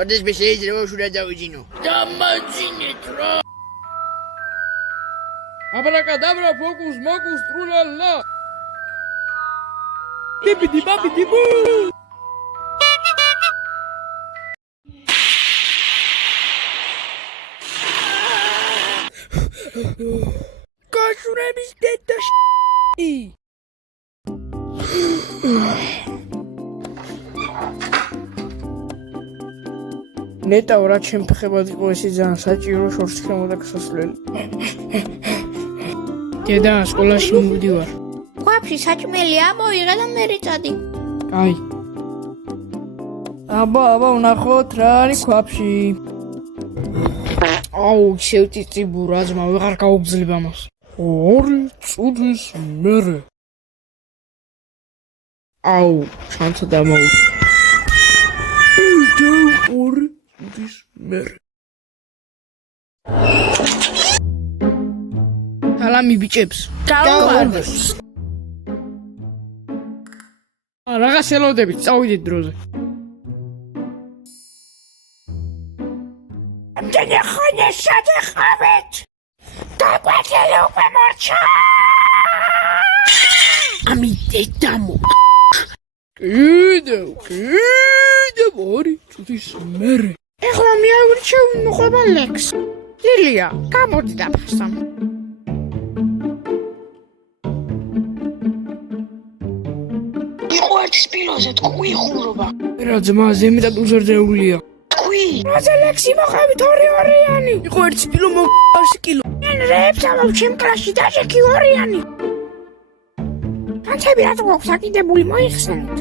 Odesz by się jeździło, szura za godzinu. Damadzinie, tro! Abracadabra, focus, mocus, trulala! Bibidi babidi boo! Koszuremiz teta sz***i! Neta, ora ჩემ ფეხებად იყო ესე ძალიან საჭირო შორს ხემოდა გასასვლელი. დედა, სკოლაში მივდივარ. ქვაფში საჭმელია, მოიღე და მე რეწადი. აი. აბა, ვნახოთ რა არის ქვაფში. აუ, შევტი წიბურა, ძმა, ვეღარ გაუგძლებ ამას. 2 წუთის მერე. აუ, ჩანთა დამოუწ. 2 წუთის მერე. სალამი ბიჭებს. გავყარდეთ. რაღაც ელოდებით, წავიდეთ დროზე. ამდენი ხანი შედეხავით. დაგვაძლევ უკვე მორჩა. ამიტეთ დამო. კიდევ 2 წუთის მერე. ეხლა მიავრჩევ მოყვება ლექს. ილია, გამოდი დაფასამ. იყო ერთის პილოზე თქვი ხუმრობა. რა ძმა, ზემდად უზრდეულია. თქვი. როცა ლექსი მოხები 2-2-იანი. იყო ერთის პილო მოგაში კილო. ან რეებს ამავ ჩემ კლასში დაჭექი 2-იანი. განცები რატო გვაქვს აკიდებული მოიხსენეთ.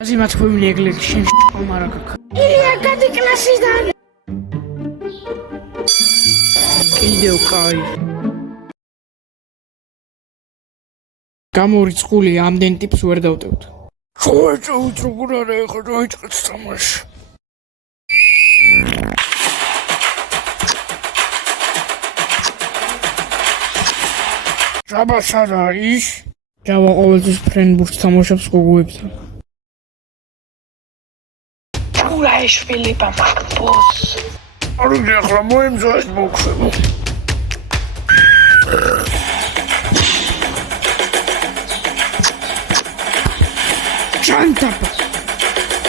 აზი მათქვევილი ეგლეკ შენ შომარაკაკ. ილია გადი კლასიდან. კიდევ კაი. გამორიცხული ამდენ ტიპს ვერ დავტევთ. შევეწევით როგორ არა ეხლა დაიწყეთ თამაში. ჯაბა სად არის? ჯაბა ყოველთვის ფრენბურთს თამაშობს გოგოებთან. ურა ეშვილება ბოს. არ ვიცი ახლა მოემზადეს მოგხება. ჩანტაპა.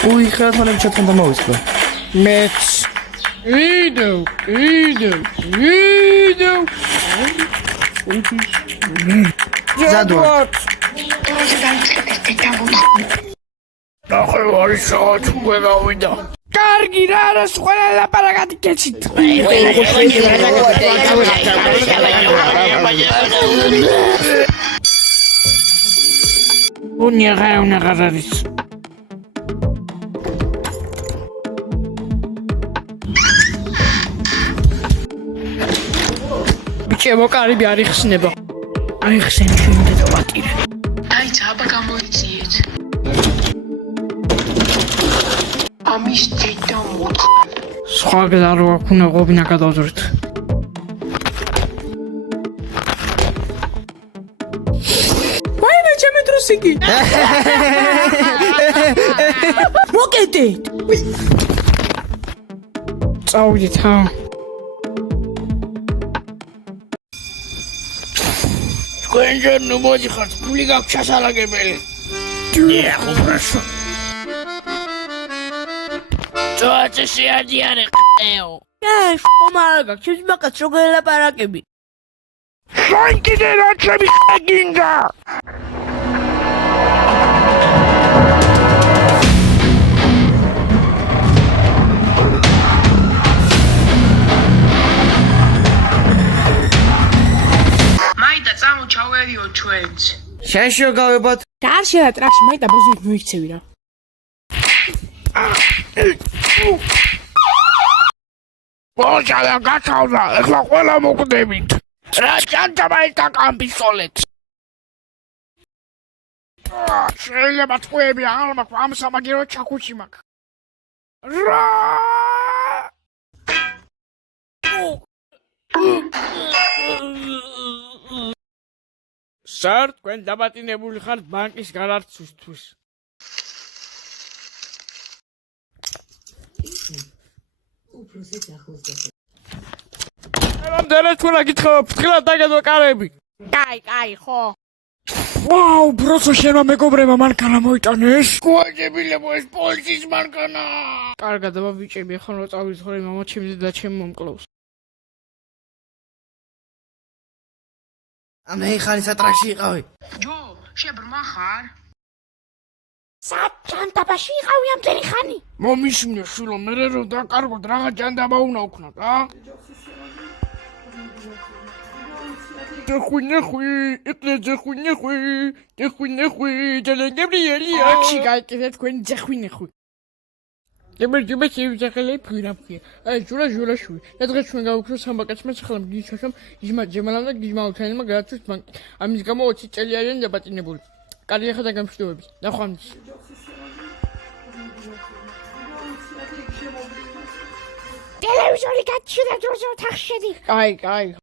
უი, ხათონებ ჩათქან დამოვისკო. მეც. კიდევ. ზადვართ. დროზე დაიწყეთ დედამოთ. ნახევარი საათ უკვე გავიდა. კარგი რა არის ყველა ლაპარაკად გეცით. უნიღარ არის. ბიჭებო, კარიბი არ იხსნება. აიხსენ შენდე და ვატირე. დაიცა, აბა გამოიციეთ. ამის დედა მოთხ. სხვა გზა რო აქვს, უნდა ყოფნა გადავზრდ. ვაიმე ჩემი დროსიკი. მოკეთეთ. წავიდეთ ჰა. თქვენ ჯერ ნუ მოდიხართ, ფული გაქვს ჩასალაგებელი. დიახ, უბრალოდ. Toate și adiare eu. Ia, șomară, ce-ți băcă țogă la parachebi? Șanti de la ce-mi ginga! Mai da țamu ceauerio čuenci. შენშიო გავებად. გარშე და ტრაქში მაინდა ბოზით მოიქცევი რა. ბოჭალა გაცავდა, ეხლა ყველა მოკვდებით. რა ჭანჭა მაინდა კამპისოლეთ. შეიძლება თქვები აღარ მაქვს, ამ სამაგერო ჩაქუჩი მაქვს. რა! სარ, თქვენ დაბატინებული ხართ ბანკის გარარცისთვის. რამდენად თუ რა გითხოვებ, ფრთხილად დაგედო კარები. კაი, ხო. ვაუ, ბროცო შენმა მეგობრებმა მანქანა მოიტანეს. გუაჯებილებო ეს პოლიციის მანქანა. კარგად აბა ბიჭები, ახლა რა წავიძღორი მამა ჩემი და ჩემ მომკლავს. ამ ხანი სატრაში იყავი. ჯო, შებრმა ხარ? საჭანდაბაში იყავი ამდენი ხანი? მომისმინე შვილო, მე რომ დაკარგოთ რაღა ჯანდაბა უნდა ვქნათ, ა? დეხვინეხვი, ჯალენგებრიელია. აქში გაიკეთე თქვენი ძეხვინეხვი. ებერჯიბე შევიძახელე ფირაფქი. აი, ჟურაშვი. და დღეს ჩვენ გავუქმნით სამბაკაცმა ახლა მგიჩოშამ იმა ჯემალამ და გიჟმა უთანმა გადაწვით ბანკი. ამის გამო 20 წელი არიან დაბატინებული. კარგი ხა და გამშვიდობები. ნახვამდის. ტელევიზორი გაჩერდა დროზე ოთახში შედი. კაი.